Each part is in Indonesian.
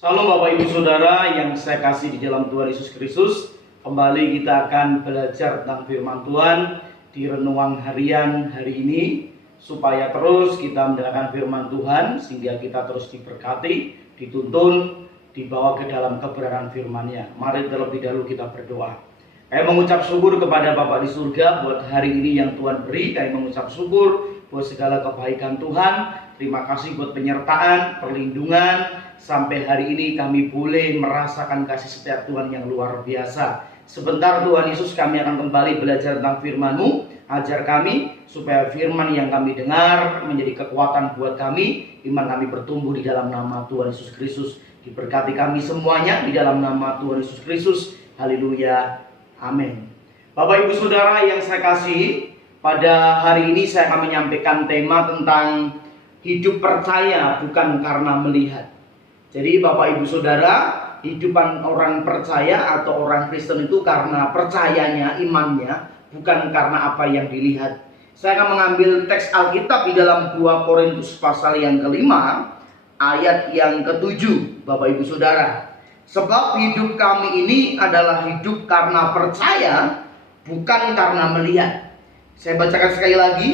Salam Bapak Ibu Saudara yang saya kasih di dalam Tuhan Yesus Kristus. Kembali kita akan belajar tentang firman Tuhan di renungan harian hari ini, supaya terus kita mendengarkan firman Tuhan sehingga kita terus diberkati, dituntun, dibawa ke dalam kebenaran firman-Nya. Mari terlebih dahulu kita berdoa. Kami mengucap syukur kepada Bapa di surga buat hari ini yang Tuhan beri. Kami mengucap syukur buat segala kebaikan Tuhan. Terima kasih buat penyertaan, perlindungan. Sampai hari ini kami boleh merasakan kasih setia Tuhan yang luar biasa. Sebentar Tuhan Yesus, kami akan kembali belajar tentang firman-Mu. Ajar kami supaya firman yang kami dengar menjadi kekuatan buat kami. Iman kami bertumbuh di dalam nama Tuhan Yesus Kristus. Diberkati kami semuanya di dalam nama Tuhan Yesus Kristus. Haleluya. Amin. Bapak Ibu Saudara yang saya kasih, pada hari ini saya akan menyampaikan tema tentang hidup percaya bukan karena melihat. Jadi Bapak Ibu Saudara, hidupan orang percaya atau orang Kristen itu karena percayanya, imannya, bukan karena apa yang dilihat. Saya akan mengambil teks Alkitab di dalam 2 Korintus pasal yang kelima, ayat yang ke-7, Bapak Ibu Saudara. Sebab hidup kami ini adalah hidup karena percaya, bukan karena melihat. Saya bacakan sekali lagi.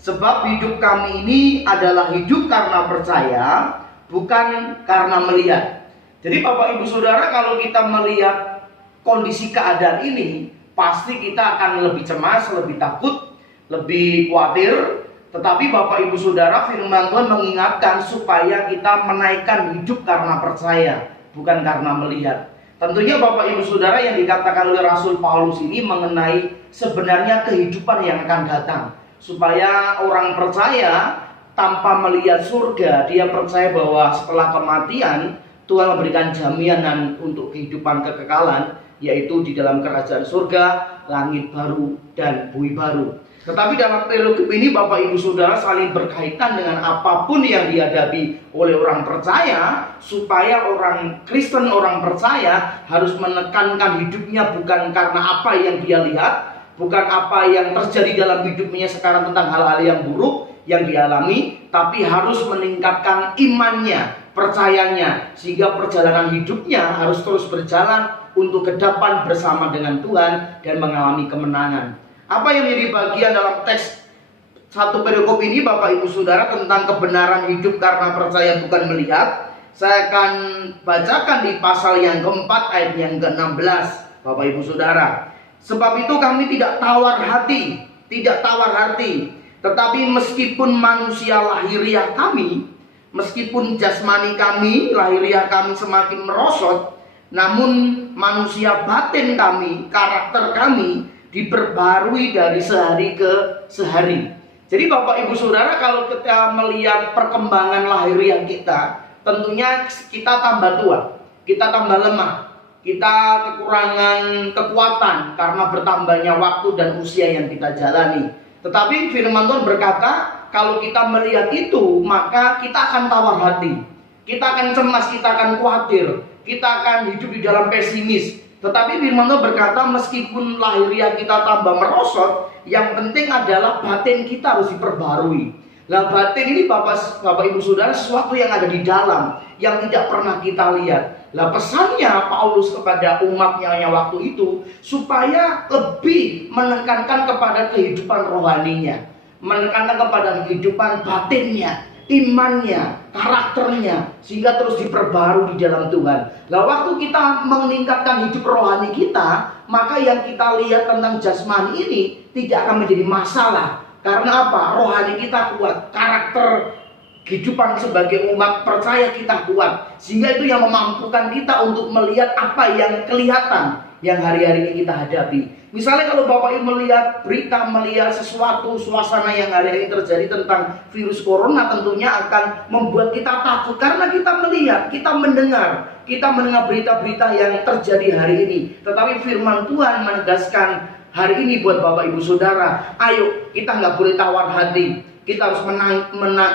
Sebab hidup kami ini adalah hidup karena percaya, bukan karena melihat. Jadi Bapak Ibu Saudara, kalau kita melihat kondisi keadaan ini, pasti kita akan lebih cemas, lebih takut, lebih khawatir. Tetapi Bapak Ibu Saudara, firman Tuhan mengingatkan supaya kita menaikkan hidup karena percaya, bukan karena melihat. Tentunya Bapak Ibu Saudara, yang dikatakan oleh Rasul Paulus ini mengenai sebenarnya kehidupan yang akan datang. Supaya orang percaya tanpa melihat surga, dia percaya bahwa setelah kematian Tuhan memberikan jaminan untuk kehidupan kekekalan, yaitu di dalam kerajaan surga, langit baru dan bumi baru. Tetapi dalam teologi ini Bapak Ibu Saudara saling berkaitan dengan apapun yang dihadapi oleh orang percaya, supaya orang Kristen, orang percaya harus menekankan hidupnya bukan karena apa yang dia lihat, bukan apa yang terjadi dalam hidupnya sekarang tentang hal-hal yang buruk yang dialami, tapi harus meningkatkan imannya, percayanya, sehingga perjalanan hidupnya harus terus berjalan untuk ke depan bersama dengan Tuhan dan mengalami kemenangan. Apa yang menjadi bagian dalam teks satu perikop ini Bapak Ibu Saudara tentang kebenaran hidup karena percaya bukan melihat? Saya akan bacakan di pasal yang keempat ayat yang ke-16, Bapak Ibu Saudara. Sebab itu kami tidak tawar hati, tetapi meskipun manusia lahiriah kami, meskipun jasmani kami, lahiriah kami semakin merosot, namun manusia batin kami, karakter kami diperbarui dari sehari ke sehari. Jadi Bapak Ibu Saudara, kalau kita melihat perkembangan lahiriah kita, tentunya kita tambah tua, kita tambah lemah, kita kekurangan kekuatan karena bertambahnya waktu dan usia yang kita jalani. Tetapi firman Tuhan berkata, kalau kita melihat itu, maka kita akan tawar hati, kita akan cemas, kita akan khawatir, kita akan hidup di dalam pesimis. Tetapi firman Tuhan berkata, meskipun lahiriah kita tambah merosot, yang penting adalah batin kita harus diperbarui. Nah, batin ini Bapak Ibu Saudara sesuatu yang ada di dalam, yang tidak pernah kita lihat. Nah, pesannya Paulus kepada umatnya yang waktu itu supaya lebih menekankan kepada kehidupan rohaninya, menekankan kepada kehidupan batinnya, imannya, karakternya, sehingga terus diperbarui di dalam Tuhan. Nah, waktu kita meningkatkan hidup rohani kita, maka yang kita lihat tentang jasmani ini tidak akan menjadi masalah. Karena apa? Rohani kita kuat, karakter kehidupan sebagai umat percaya kita kuat, sehingga itu yang memampukan kita untuk melihat apa yang kelihatan yang hari-hari ini kita hadapi. Misalnya kalau Bapak Ibu melihat berita, melihat sesuatu suasana yang hari-hari ini terjadi tentang virus corona, tentunya akan membuat kita takut karena kita melihat, kita mendengar berita-berita yang terjadi hari ini. Tetapi firman Tuhan menegaskan hari ini buat Bapak Ibu Saudara, ayo kita nggak boleh tawar hati. Kita harus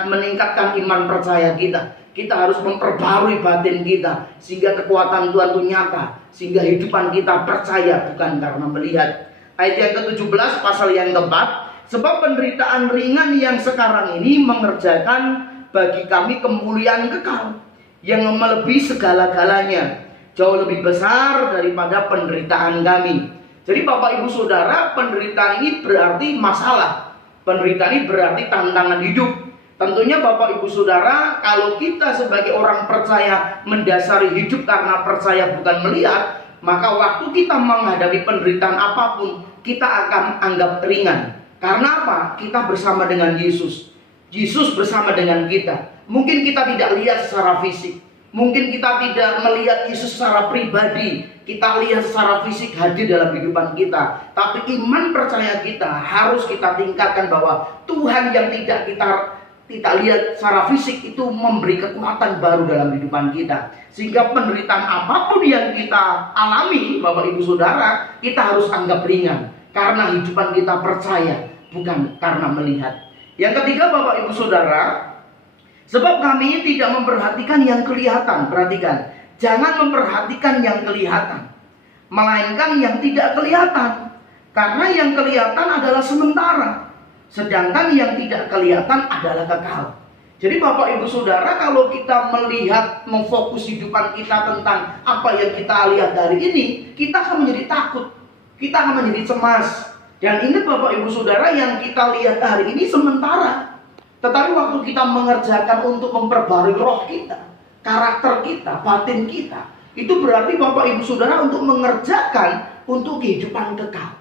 meningkatkan iman percaya kita. Kita harus memperbarui batin kita, sehingga kekuatan Tuhan itu nyata, sehingga hidupan kita percaya bukan karena melihat. Ayat yang ke-17 pasal yang keempat. Sebab penderitaan ringan yang sekarang ini mengerjakan bagi kami kemuliaan kekal, yang melebihi segala-galanya, jauh lebih besar daripada penderitaan kami. Jadi Bapak Ibu Saudara, penderitaan ini berarti masalah. Penderitaan ini berarti tantangan hidup. Tentunya Bapak Ibu Saudara, kalau kita sebagai orang percaya mendasari hidup karena percaya bukan melihat, maka waktu kita menghadapi penderitaan apapun, kita akan anggap ringan. Karena apa? Kita bersama dengan Yesus. Yesus bersama dengan kita. Mungkin kita tidak lihat secara fisik, mungkin kita tidak melihat Yesus secara pribadi, kita lihat secara fisik hadir dalam kehidupan kita. Tapi iman percaya kita harus kita tingkatkan bahwa Tuhan yang tidak kita lihat secara fisik itu memberi kekuatan baru dalam kehidupan kita. Sehingga penderitaan apapun yang kita alami, Bapak Ibu Saudara, kita harus anggap ringan. Karena kehidupan kita percaya, bukan karena melihat. Yang ketiga Bapak Ibu Saudara, sebab kami tidak memperhatikan yang kelihatan. Perhatikan, jangan memperhatikan yang kelihatan, melainkan yang tidak kelihatan. Karena yang kelihatan adalah sementara, sedangkan yang tidak kelihatan adalah kekal. Jadi Bapak Ibu Saudara, kalau kita melihat, memfokus hidupan kita tentang apa yang kita lihat hari ini, kita akan menjadi takut, kita akan menjadi cemas. Dan ingat Bapak Ibu Saudara, yang kita lihat hari ini sementara. Tetapi waktu kita mengerjakan untuk memperbarui roh kita, karakter kita, batin kita, itu berarti Bapak Ibu Saudara untuk mengerjakan untuk kehidupan kekal.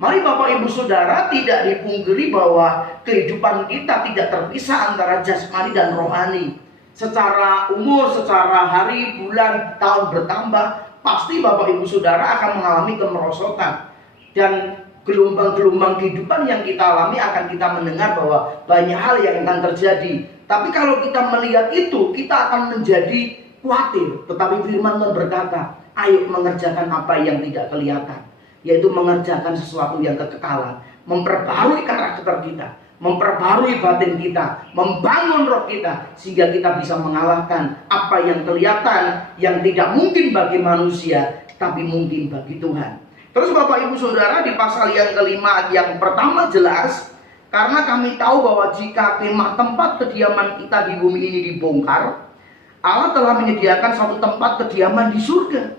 Mari Bapak Ibu Saudara, tidak dipungkiri bahwa kehidupan kita tidak terpisah antara jasmani dan rohani. Secara umur, secara hari, bulan, tahun bertambah, pasti Bapak Ibu Saudara akan mengalami kemerosotan. Dan gelombang-gelombang kehidupan yang kita alami akan kita mendengar bahwa banyak hal yang akan terjadi. Tapi kalau kita melihat itu, kita akan menjadi khawatir. Tetapi firman Tuhan berkata, ayo mengerjakan apa yang tidak kelihatan, yaitu mengerjakan sesuatu yang kekekalan, memperbarui karakter kita, memperbarui batin kita, membangun roh kita, sehingga kita bisa mengalahkan apa yang kelihatan, yang tidak mungkin bagi manusia, tapi mungkin bagi Tuhan. Terus Bapak Ibu Saudara, di pasal yang kelima yang pertama jelas, karena kami tahu bahwa jika kemah tempat kediaman kita di bumi ini dibongkar, Allah telah menyediakan suatu tempat kediaman di surga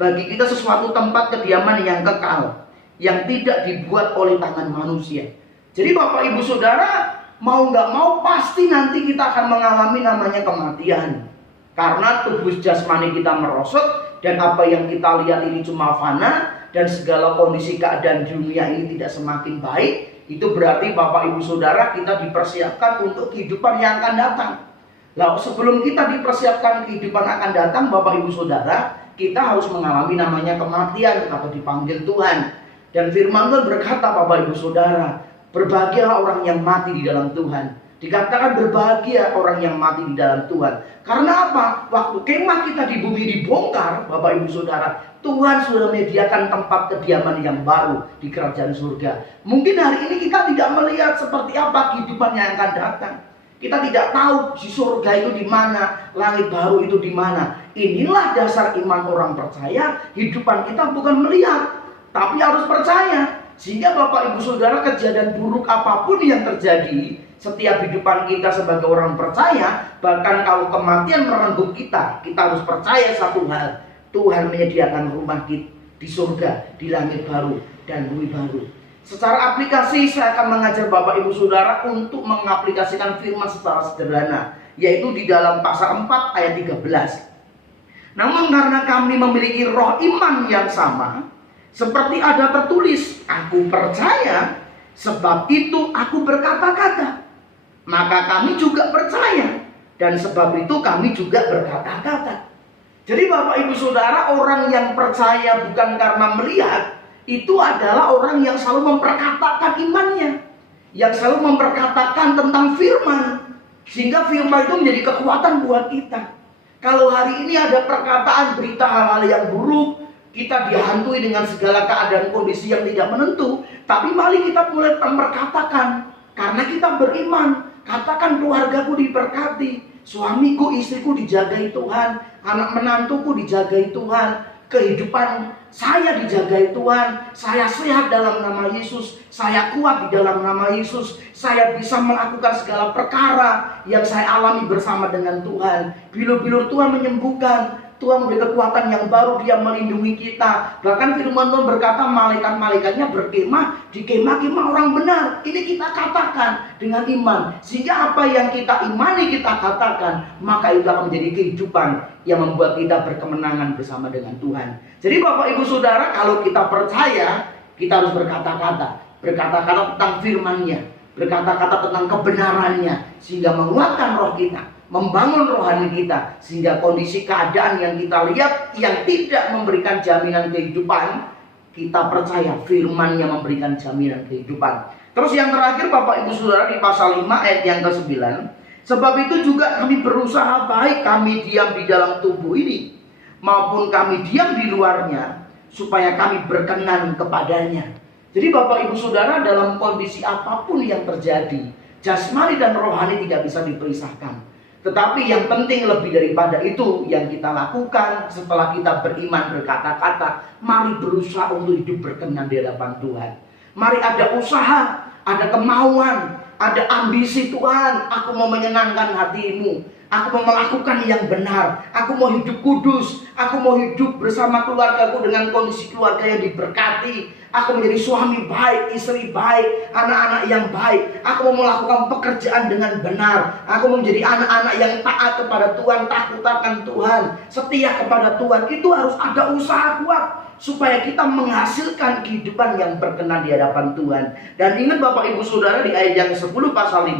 bagi kita, sesuatu tempat kediaman yang kekal, yang tidak dibuat oleh tangan manusia. Jadi Bapak Ibu Saudara, mau nggak mau pasti nanti kita akan mengalami namanya kematian. Karena tubuh jasmani kita merosot, dan apa yang kita lihat ini cuma fana, dan segala kondisi keadaan dunia ini tidak semakin baik. Itu berarti Bapak Ibu Saudara, kita dipersiapkan untuk kehidupan yang akan datang. Lalu sebelum kita dipersiapkan kehidupan akan datang, Bapak Ibu Saudara, kita harus mengalami namanya kematian atau dipanggil Tuhan. Dan firman Tuhan berkata, Bapak Ibu Saudara, berbahagialah orang yang mati di dalam Tuhan. Dikatakan berbahagia orang yang mati di dalam Tuhan. Karena apa? Waktu kemah kita di bumi dibongkar, Bapak Ibu Saudara, Tuhan sudah menyediakan tempat kediaman yang baru di kerajaan surga. Mungkin hari ini kita tidak melihat seperti apa kehidupan yang akan datang. Kita tidak tahu di surga itu di mana, langit baru itu di mana. Inilah dasar iman orang percaya. Hidupan kita bukan melihat, tapi harus percaya. Sehingga Bapak Ibu Saudara, kejadian buruk apapun yang terjadi, setiap kehidupan kita sebagai orang percaya, bahkan kalau kematian merenggut kita, kita harus percaya satu hal: Tuhan menyediakan rumah di surga, di langit baru dan bumi baru. Secara aplikasi saya akan mengajar Bapak Ibu Saudara untuk mengaplikasikan firman secara sederhana, yaitu di dalam pasal 4 ayat 13. Namun karena kami memiliki roh iman yang sama, seperti ada tertulis, aku percaya, sebab itu aku berkata-kata. Maka kami juga percaya, dan sebab itu kami juga berkata-kata. Jadi Bapak Ibu Saudara, orang yang percaya bukan karena melihat, itu adalah orang yang selalu memperkatakan imannya, yang selalu memperkatakan tentang firman, sehingga firman itu menjadi kekuatan buat kita. Kalau hari ini ada perkataan berita hal-hal yang buruk, kita dihantui dengan segala keadaan kondisi yang tidak menentu, tapi mari kita mulai memperkatakan, karena kita beriman. Katakan, keluargaku diberkati, suamiku, istriku dijagai Tuhan, anak menantuku dijagai Tuhan, kehidupan saya dijagai Tuhan, saya sehat dalam nama Yesus, saya kuat di dalam nama Yesus, saya bisa melakukan segala perkara yang saya alami bersama dengan Tuhan. Bilur-bilur Tuhan menyembuhkan, Tuhan memberi kekuatan yang baru, Dia melindungi kita. Bahkan firman Tuhan berkata malaikat-malaikatnya berkemah di kemah-kemah orang benar. Ini kita katakan dengan iman. Sehingga apa yang kita imani kita katakan, maka itu akan menjadi kehidupan yang membuat kita berkemenangan bersama dengan Tuhan. Jadi Bapak Ibu Saudara, kalau kita percaya, kita harus berkata-kata. Berkata-kata tentang firman-Nya, berkata-kata tentang kebenarannya, sehingga menguatkan roh kita, membangun rohani kita, sehingga kondisi keadaan yang kita lihat yang tidak memberikan jaminan kehidupan, kita percaya firman-Nya memberikan jaminan kehidupan. Terus yang terakhir Bapak Ibu Saudara, di pasal 5 ayat yang ke-9, sebab itu juga kami berusaha, baik kami diam di dalam tubuh ini maupun kami diam di luarnya, supaya kami berkenan kepadanya. Jadi Bapak Ibu Saudara, dalam kondisi apapun yang terjadi, jasmani dan rohani tidak bisa dipisahkan. Tetapi yang penting lebih daripada itu yang kita lakukan setelah kita beriman, berkata-kata, mari berusaha untuk hidup berkenan di hadapan Tuhan. Mari ada usaha, ada kemauan, ada ambisi. Tuhan, aku mau menyenangkan hatimu, aku mau melakukan yang benar, aku mau hidup kudus, aku mau hidup bersama keluargaku dengan kondisi keluarga yang diberkati. Aku menjadi suami baik, istri baik, anak-anak yang baik. Aku mau melakukan pekerjaan dengan benar. Aku mau menjadi anak-anak yang taat kepada Tuhan, takut akan Tuhan, setia kepada Tuhan. Itu harus ada usaha kuat supaya kita menghasilkan kehidupan yang berkenan di hadapan Tuhan. Dan ingat Bapak Ibu Saudara, di ayat yang 10 pasal 5,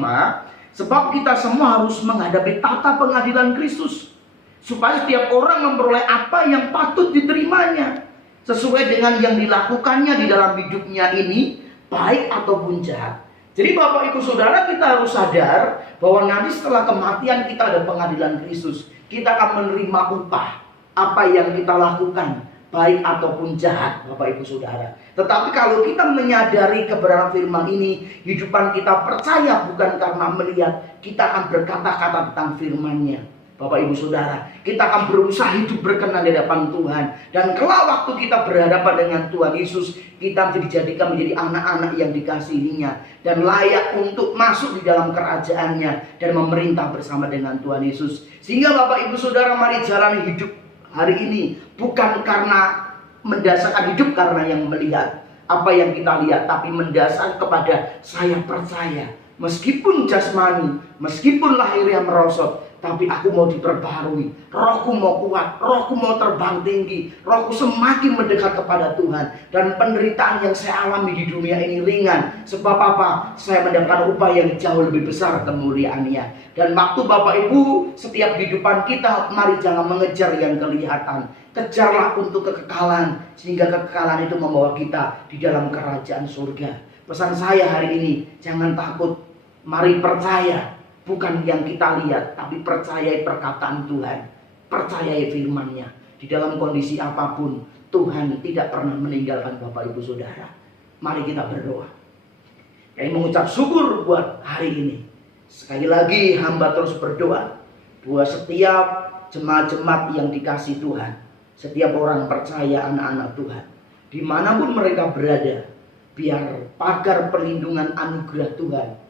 sebab kita semua harus menghadapi tata pengadilan Kristus, supaya setiap orang memperoleh apa yang patut diterimanya, sesuai dengan yang dilakukannya di dalam hidupnya ini, baik ataupun jahat. Jadi Bapak Ibu Saudara, kita harus sadar bahwa nanti setelah kematian kita ada pengadilan Kristus. Kita akan menerima upah apa yang kita lakukan, baik ataupun jahat, Bapak Ibu Saudara. Tetapi kalau kita menyadari kebenaran firman ini, hidupan kita percaya bukan karena melihat, kita akan berkata-kata tentang firman-Nya. Bapak Ibu Saudara, kita akan berusaha hidup berkenan di hadapan Tuhan. Dan kelak waktu kita berhadapan dengan Tuhan Yesus, kita dijadikan menjadi anak-anak yang dikasihinya dan layak untuk masuk di dalam kerajaannya dan memerintah bersama dengan Tuhan Yesus. Sehingga Bapak Ibu Saudara, mari jalani hidup hari ini bukan karena mendasarkan hidup karena yang melihat apa yang kita lihat, tapi mendasar kepada saya percaya, meskipun jasmani, meskipun lahirnya merosot, tapi aku mau diperbarui, rohku mau kuat, rohku mau terbang tinggi, rohku semakin mendekat kepada Tuhan. Dan penderitaan yang saya alami di dunia ini ringan. Sebab apa? Saya mendapatkan upah yang jauh lebih besar kemuliaannya. Dan waktu Bapak Ibu, setiap kehidupan kita, mari jangan mengejar yang kelihatan. Kejarlah untuk kekekalan, sehingga kekekalan itu membawa kita di dalam kerajaan surga. Pesan saya hari ini, jangan takut, mari percaya. Bukan yang kita lihat, tapi percayai perkataan Tuhan, percayai firman-Nya. Di dalam kondisi apapun, Tuhan tidak pernah meninggalkan Bapak Ibu Saudara. Mari kita berdoa. Kami mengucap syukur buat hari ini. Sekali lagi hamba terus berdoa buat setiap jemaat-jemaat yang dikasih Tuhan, setiap orang percaya anak-anak Tuhan, dimanapun mereka berada, biar pagar perlindungan anugerah Tuhan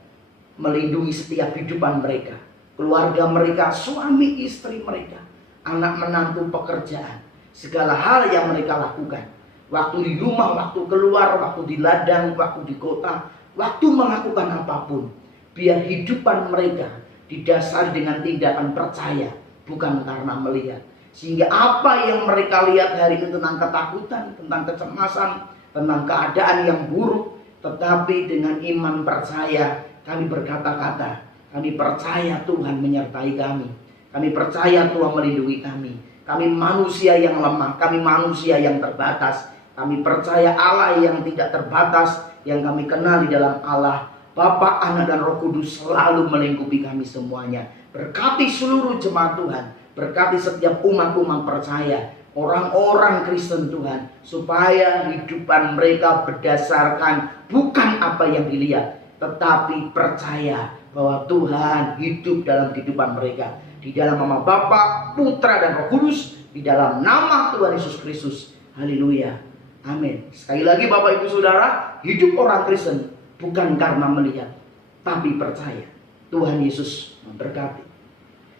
melindungi setiap kehidupan mereka, keluarga mereka, suami istri mereka, anak menantu, pekerjaan, segala hal yang mereka lakukan. Waktu di rumah, waktu keluar, waktu di ladang, waktu di kota, waktu melakukan apapun, biar kehidupan mereka didasari dengan tindakan percaya, bukan karena melihat. Sehingga apa yang mereka lihat hari ini tentang ketakutan, tentang kecemasan, tentang keadaan yang buruk, tetapi dengan iman percaya, kami berkata-kata, kami percaya Tuhan menyertai kami. Kami percaya Tuhan melindungi kami. Kami manusia yang lemah, kami manusia yang terbatas. Kami percaya Allah yang tidak terbatas, yang kami kenal di dalam Allah, Bapa, Anak, dan Roh Kudus selalu melingkupi kami semuanya. Berkati seluruh jemaat Tuhan, berkati setiap umat-umat percaya, orang-orang Kristen Tuhan, supaya hidupan mereka berdasarkan bukan apa yang dilihat, tetapi percaya bahwa Tuhan hidup dalam kehidupan mereka. di dalam nama Bapa, Putra dan Roh Kudus, di dalam nama Tuhan Yesus Kristus. Haleluya. Amin. Sekali lagi Bapak Ibu Saudara, hidup orang Kristen bukan karena melihat, tapi percaya. Tuhan Yesus memberkati.